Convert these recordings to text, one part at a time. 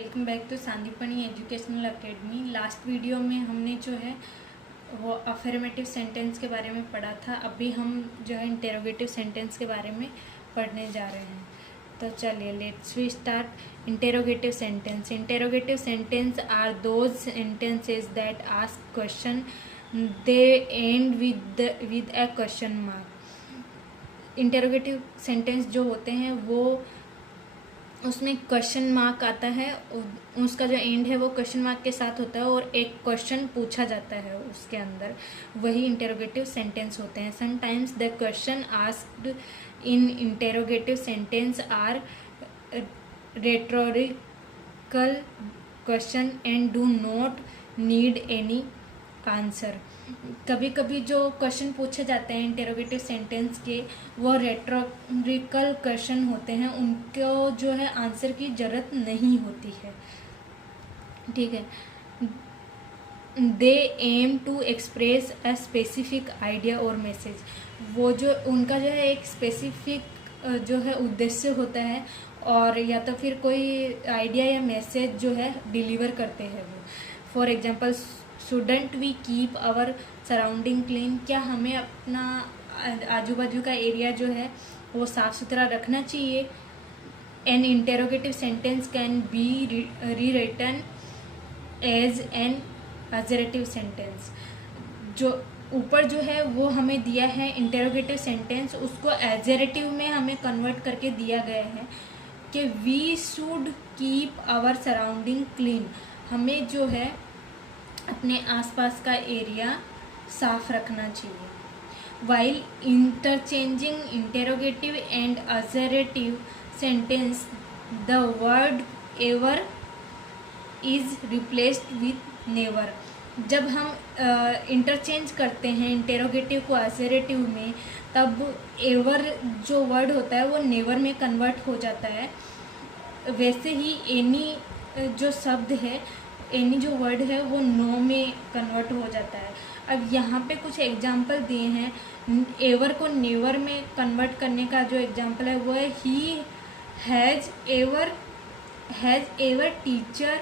Welcome back to Sandipani educational academy. Last video में हमने जो है वो अफर्मेटिव सेंटेंस के बारे में पढ़ा था। अभी हम जो है इंटेरोगेटिव सेंटेंस के बारे में पढ़ने जा रहे हैं। तो चलिए let's we start. Interrogative sentence. Interrogative sentence are those sentences that ask question, they end with a question mark. Interrogative sentence जो होते हैं वो उसमें क्वेश्चन मार्क आता है, उसका जो एंड है वो क्वेश्चन मार्क के साथ होता है और एक क्वेश्चन पूछा जाता है उसके अंदर, वही इंटेरोगेटिव सेंटेंस होते हैं। Sometimes the question asked in interrogative sentence are rhetorical question and do not need any answer. कभी कभी जो क्वेश्चन पूछे जाते हैं इंटेरोगेटिव सेंटेंस के वो रेटोरिकल क्वेश्चन होते हैं, उनको जो है आंसर की ज़रूरत नहीं होती है। ठीक है। They aim to express a specific idea और मैसेज। वो जो उनका जो है एक स्पेसिफिक जो है उद्देश्य होता है और या तो फिर कोई आइडिया या मैसेज जो है डिलीवर करते हैं वो। For example, shouldn't we keep our surrounding clean. क्या हमें अपना आजू बाजू का एरिया जो है वो साफ सुथरा रखना चाहिए। N interrogative sentence can be री रिटन एज एन अजरेटिव सेंटेंस। जो ऊपर जो है वो हमें दिया है इंटेरोगेटिव सेंटेंस, उसको एजरेटिव में हमें कन्वर्ट करके दिया गया है कि we should keep our surrounding clean. हमें जो है अपने आसपास का एरिया साफ रखना चाहिए। While interchanging interrogative and assertive sentence, the word ever is replaced with never. जब हम इंटरचेंज करते हैं इंटेरोगेटिव को अजरेटिव में, तब एवर जो वर्ड होता है वो नेवर में कन्वर्ट हो जाता है। वैसे ही एनी जो शब्द है, एनी जो वर्ड है वो नो में कन्वर्ट हो जाता है। अब यहाँ पे कुछ एग्जाम्पल दिए हैं एवर को नेवर में कन्वर्ट करने का। जो एग्जाम्पल है वो है he has ever teacher,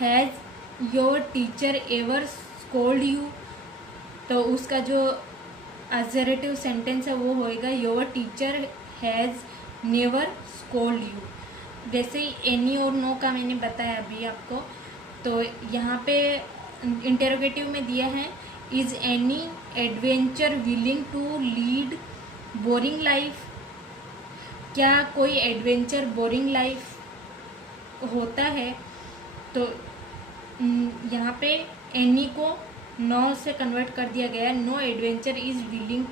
has your teacher ever scold you. तो उसका जो अजरेटिव सेंटेंस है वो होएगा your teacher has never scold you. वैसे ही एनी और नो का मैंने बताया अभी आपको। तो यहाँ पे इंटेरोगेटिव में दिया है is any adventure willing to lead boring life. क्या कोई एडवेंचर बोरिंग लाइफ होता है। तो यहाँ पे एनी को नो से कन्वर्ट कर दिया गया है। No adventure is willing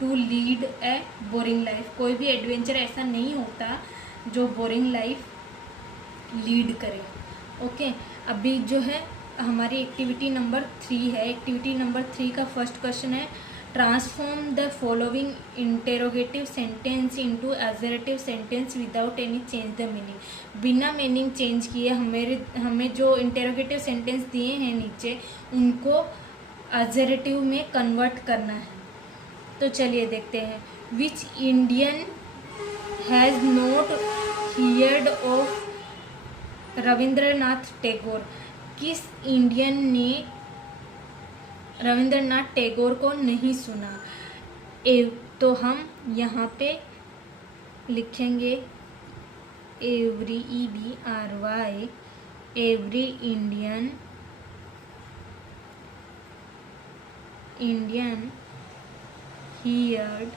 to lead a boring life. कोई भी एडवेंचर ऐसा नहीं होता जो बोरिंग लाइफ लीड करे। ओके, अभी जो है हमारी एक्टिविटी नंबर 3 है। एक्टिविटी नंबर 3 का फर्स्ट क्वेश्चन है transform the following interrogative sentence into assertive sentence without any change the meaning. बिना मीनिंग चेंज किए हमें जो इंटेरोगेटिव सेंटेंस दिए हैं नीचे, उनको अजरेटिव में कन्वर्ट करना है। तो चलिए देखते हैं। Which Indian has not heard of Rabindranath Tagore. किस इंडियन ने रविंद्रनाथ टैगोर को नहीं सुना। तो हम यहाँ पे लिखेंगे every EVRY, every Indian heard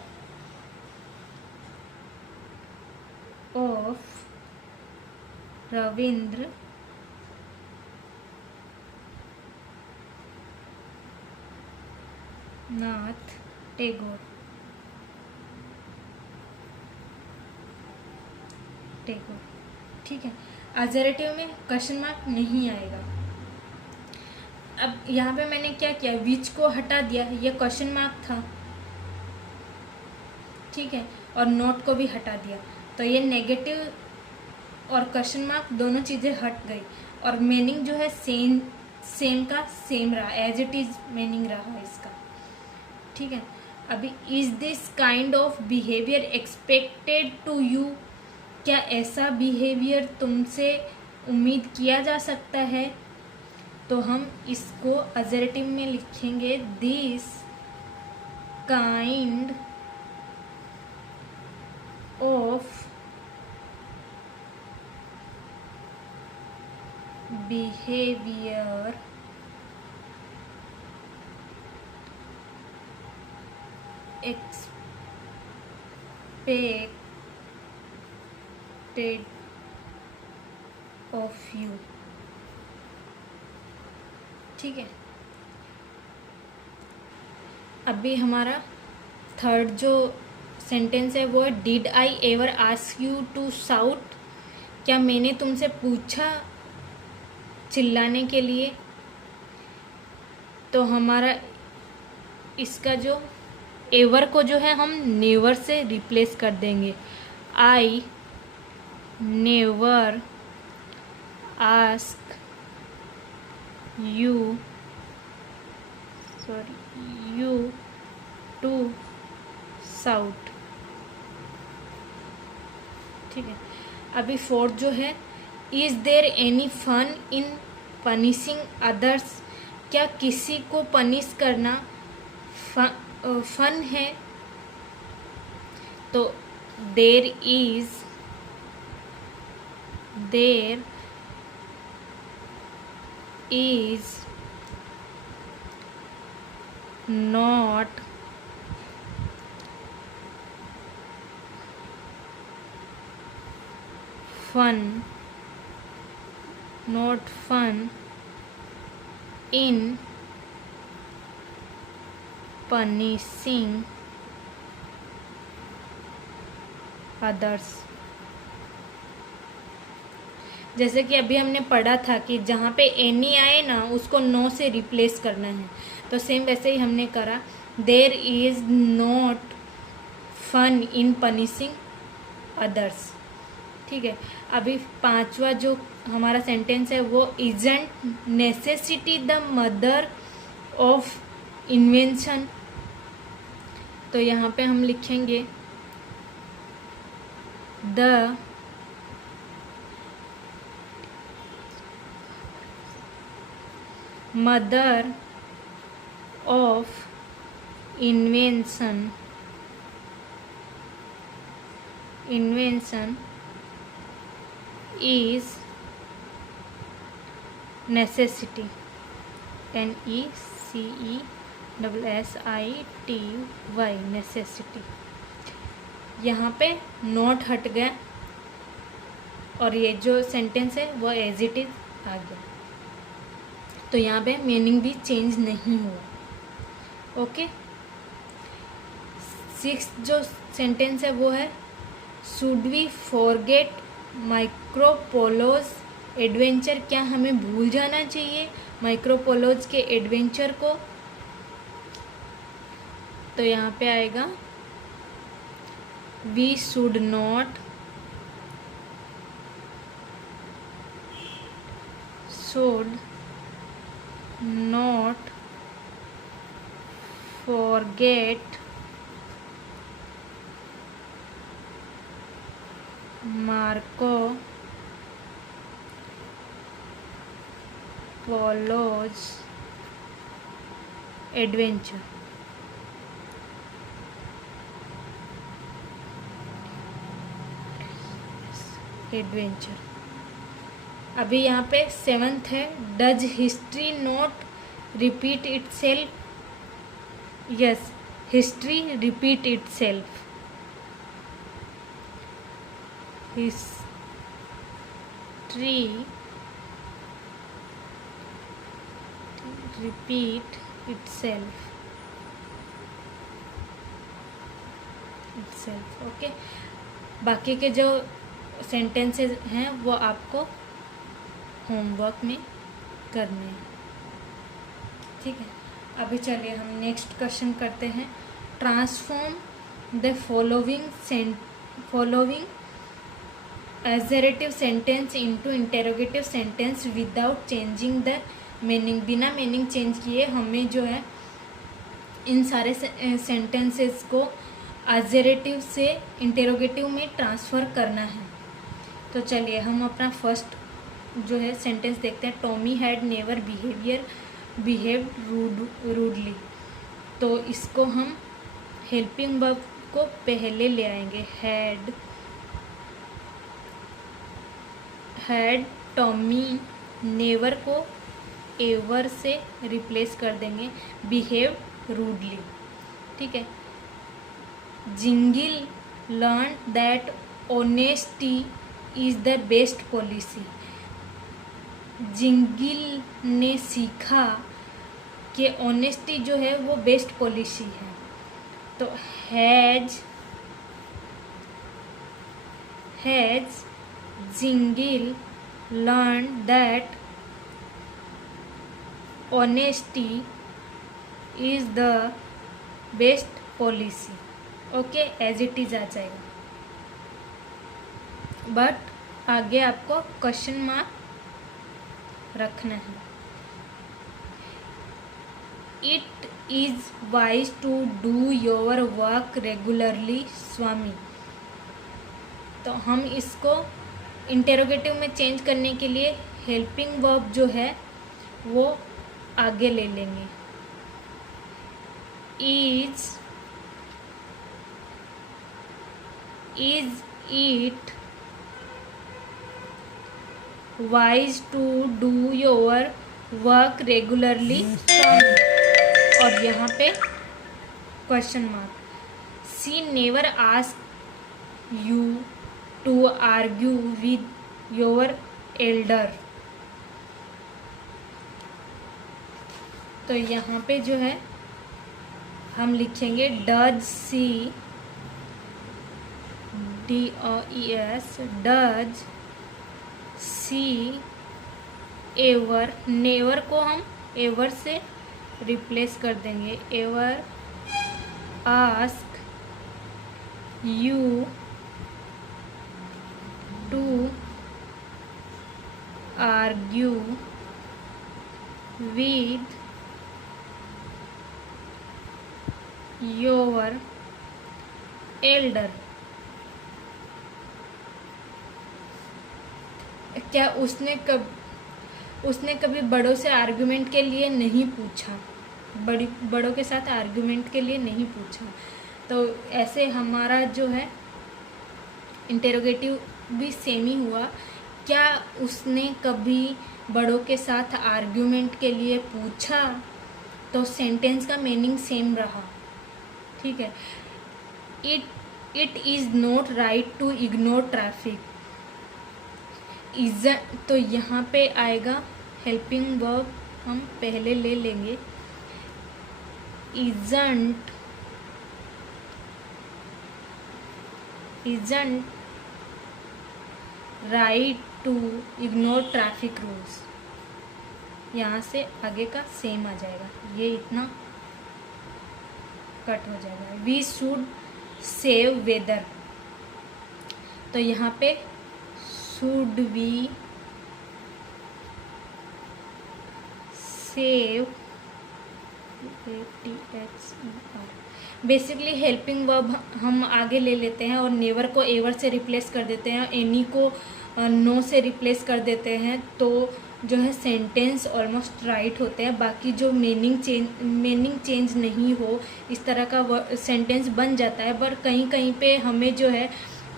of Ravindra Nath Tagore. ठीक है। अजरेटिव में क्वेश्चन मार्क नहीं आएगा। अब यहाँ पे मैंने क्या किया, विच को हटा दिया, ये क्वेश्चन मार्क था। ठीक है, और नोट को भी हटा दिया, तो ये नेगेटिव और क्वेश्चन मार्क दोनों चीज़ें हट गई और मीनिंग जो है सेम का सेम रहा, एज इट इज़ मीनिंग रहा इसका। ठीक है, अभी is this kind of behaviour expected to you, क्या ऐसा बिहेवियर तुमसे उम्मीद किया जा सकता है? तो हम इसको अजर्टिव में लिखेंगे this kind of behaviour expected of you. ठीक है, अभी हमारा थर्ड जो सेंटेंस है वो है did I ever ask you to shout, क्या मैंने तुमसे पूछा चिल्लाने के लिए? तो हमारा इसका जो एवर को जो है हम नेवर से रिप्लेस कर देंगे। I never ask you to shout. ठीक है, अभी फोर्थ जो है is there any fun in punishing others, क्या किसी को पनिश करना फन है? तो there is not fun in punishing others। जैसे कि अभी हमने पढ़ा था कि जहाँ पे एनी आए ना उसको नो से रिप्लेस करना है, तो सेम वैसे ही हमने करा। There is not fun in punishing others. ठीक है, अभी पांचवा जो हमारा सेंटेंस है वो isn't necessity the mother of invention. तो यहाँ पे हम लिखेंगे the mother of invention is necessity, necessity, necessity। यहाँ पे नॉट हट गया और ये जो सेंटेंस है वो एज इट इज आ गया, तो यहाँ पे मीनिंग भी चेंज नहीं हुआ। ओके, सिक्स्थ जो सेंटेंस है वो है शुड वी फॉरगेट माइक्रोपोलोज एडवेंचर, क्या हमें भूल जाना चाहिए माइक्रोपोलोज के एडवेंचर को? तो यहाँ पे आएगा we should not forget Marco Polo's adventure। अभी यहाँ पे सेवंथ है does history not repeat itself? Yes, history repeat itself. History repeat itself. Okay, बाकी के जो सेंटेंसेस हैं वो आपको होमवर्क में करने हैं। ठीक है, अभी चलिए हम नेक्स्ट क्वेश्चन करते हैं। Transform the following assertive sentence into interrogative sentence without changing the meaning. बिना मीनिंग चेंज किए हमें जो है इन सारे सेंटेंसेस को अजेरेटिव से इंटेरोगेटिव में ट्रांसफ़र करना है। तो चलिए हम अपना फर्स्ट जो है सेंटेंस देखते हैं। Tommy had never behaved rudely. तो इसको हम हेल्पिंग वर्ब को पहले ले आएंगे। हैड टॉमी, नेवर को एवर से रिप्लेस कर देंगे, बिहेव रूडली। ठीक है। Jingle learn that honesty is the best policy. Jingle ने सीखा कि ऑनेस्टी जो है वो बेस्ट पॉलिसी है। तो has Jingle learn that honesty is the best policy. Okay, as it is आ जाएगा, बट आगे आपको क्वेश्चन मार्क रखना है। It is wise to do your work regularly Swami. तो हम इसको इंटेरोगेटिव में चेंज करने के लिए हेल्पिंग वर्ब जो है वो आगे ले लेंगे। Is it wise to do your work regularly Swami. और यहाँ पे question mark. She never ask you to argue with your elder. तो यहाँ पे जो है हम लिखेंगे does she, DOES, does she ever. Never को हम एवर से रिप्लेस कर देंगे, ever ask you to argue with your elder. क्या उसने कभी बड़ों से आर्गुमेंट के लिए नहीं पूछा, बड़ों के साथ आर्गुमेंट के लिए नहीं पूछा। तो ऐसे हमारा जो है इंटेरोगेटिव भी सेम ही हुआ। क्या उसने कभी बड़ों के साथ आर्गुमेंट के लिए पूछा, तो सेंटेंस का मीनिंग सेम रहा। ठीक है। It is not right to ignore traffic. तो यहाँ पे आएगा हेल्पिंग वर्ब, हम पहले ले लेंगे। Isn't right to ignore traffic rules. यहाँ से आगे का सेम आ जाएगा, ये इतना कट हो जाएगा। We should save weather. तो यहाँ पे should we save, basically helping verb हम आगे ले लेते हैं और नेवर को एवर से रिप्लेस कर देते हैं, एनी को नो से रिप्लेस कर देते हैं। तो जो है सेंटेंस ऑलमोस्ट राइट होते हैं। बाकी जो मीनिंग चेंज नहीं हो इस तरह का सेंटेंस बन जाता है, पर कहीं कहीं पे हमें जो है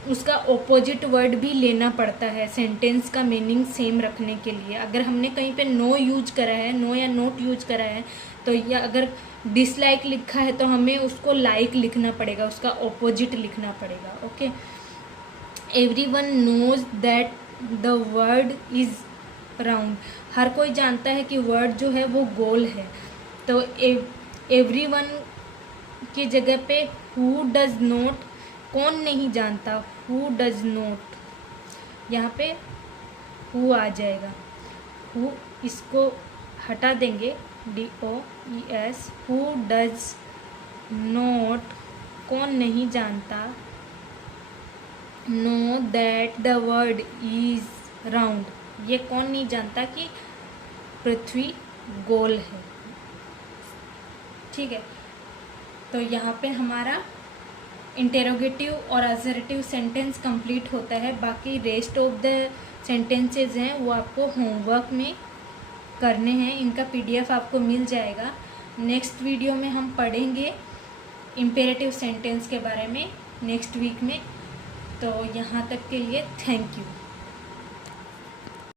उसका ऑपोजिट वर्ड भी लेना पड़ता है सेंटेंस का मीनिंग सेम रखने के लिए। अगर हमने कहीं पे नो यूज करा है, नो या नोट यूज करा है, तो या अगर डिसलाइक लिखा है तो हमें उसको लाइक लिखना पड़ेगा, उसका ऑपोजिट लिखना पड़ेगा। Okay. Everyone knows that the word is round. हर कोई जानता है कि वर्ड जो है वो गोल है। तो एवरीवन की जगह पे हु डज नॉट, कौन नहीं जानता, हु डज नॉट, यहाँ पे हु आ जाएगा। हु इसको हटा देंगे, DOES। हु डज नॉट, कौन नहीं जानता, know that the world is round, ये कौन नहीं जानता कि पृथ्वी गोल है। ठीक है। तो यहाँ पे हमारा इंटेरोगेटिव और असर्टिव सेंटेंस कंप्लीट होता है। बाकी रेस्ट ऑफ द सेंटेंसेस हैं वो आपको होमवर्क में करने हैं, इनका PDF आपको मिल जाएगा। नेक्स्ट वीडियो में हम पढ़ेंगे इम्पेरेटिव सेंटेंस के बारे में नेक्स्ट वीक में। तो यहाँ तक के लिए थैंक यू।